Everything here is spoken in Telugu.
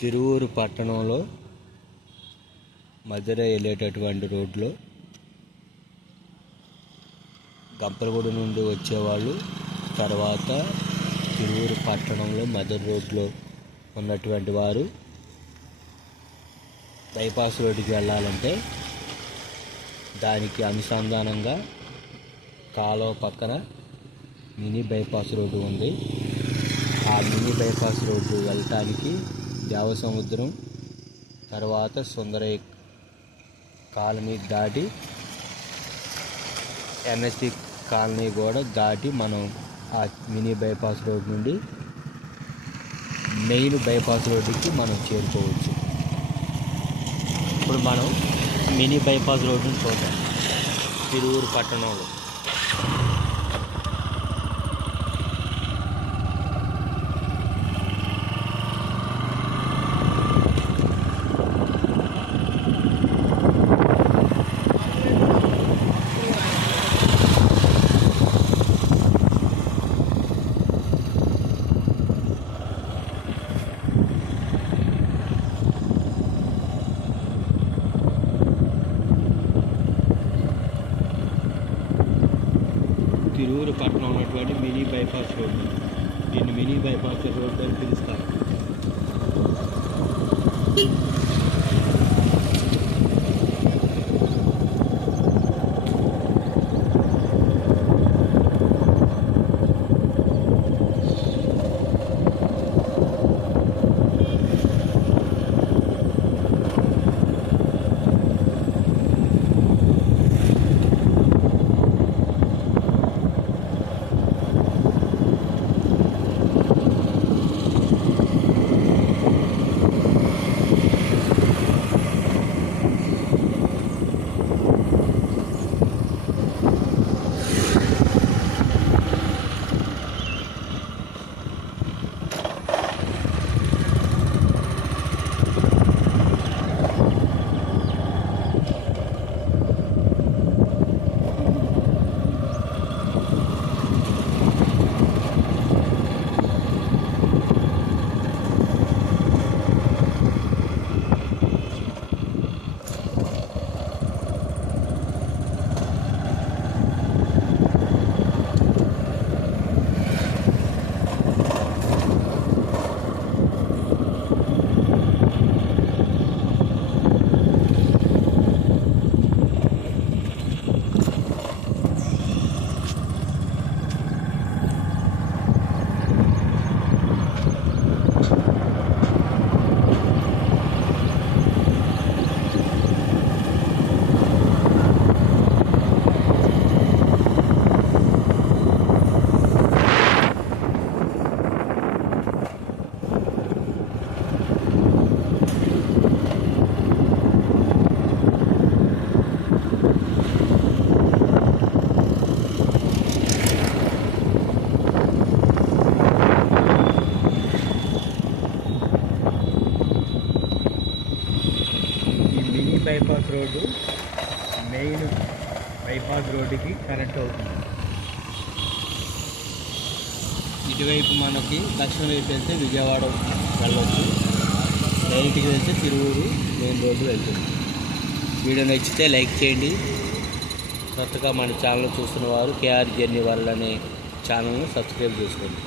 తిరువూరు పట్టణంలో మధురై వెళ్ళేటటువంటి రోడ్లో గంపలగూడ నుండి వచ్చేవాళ్ళు, తర్వాత తిరువూరు పట్టణంలో మధుర రోడ్లో ఉన్నటువంటి వారు బైపాస్ రోడ్డుకి వెళ్ళాలంటే దానికి అనుసంధానంగా కాలువ పక్కన మినీ బైపాస్ రోడ్డు ఉంది. ఆ మినీ బైపాస్ రోడ్డు వెళ్ళటానికి దేవసముద్రం, తర్వాత సుందరయ్య కాలనీ దాటి ఎన్ఎస్టి కాలనీ కూడా దాటి మనం ఆ మినీ బైపాస్ రోడ్ నుండి మెయిన్ బైపాస్ రోడ్డుకి మనం చేరుకోవచ్చు. ఇప్పుడు మనం మినీ బైపాస్ రోడ్డుని చూద్దాం తిరువూరు పట్టణంలో. తిరువూరు పట్టణం ఉన్నటువంటి మినీ బైపాస్ రోడ్డు, దీన్ని మినీ బైపాస్ రోడ్డు అని పిలుస్తారు. బైపాస్ రోడ్డు మెయిన్ బైపాస్ రోడ్డుకి కనెక్ట్ అవుతుంది. ఇటువైపు మనకి దక్షిణ వైపు వెళ్తే విజయవాడ వెళ్ళవచ్చు, డైరెక్ట్కి వెళ్తే తిరువూరు మెయిన్ రోడ్డు వెళ్తుంది. వీడియో నచ్చితే లైక్ చేయండి. కొత్తగా మన ఛానల్ చూస్తున్న వారు కేఆర్ జర్నీ వరల్డ్ అనే ఛానల్ను సబ్స్క్రైబ్ చేసుకోండి.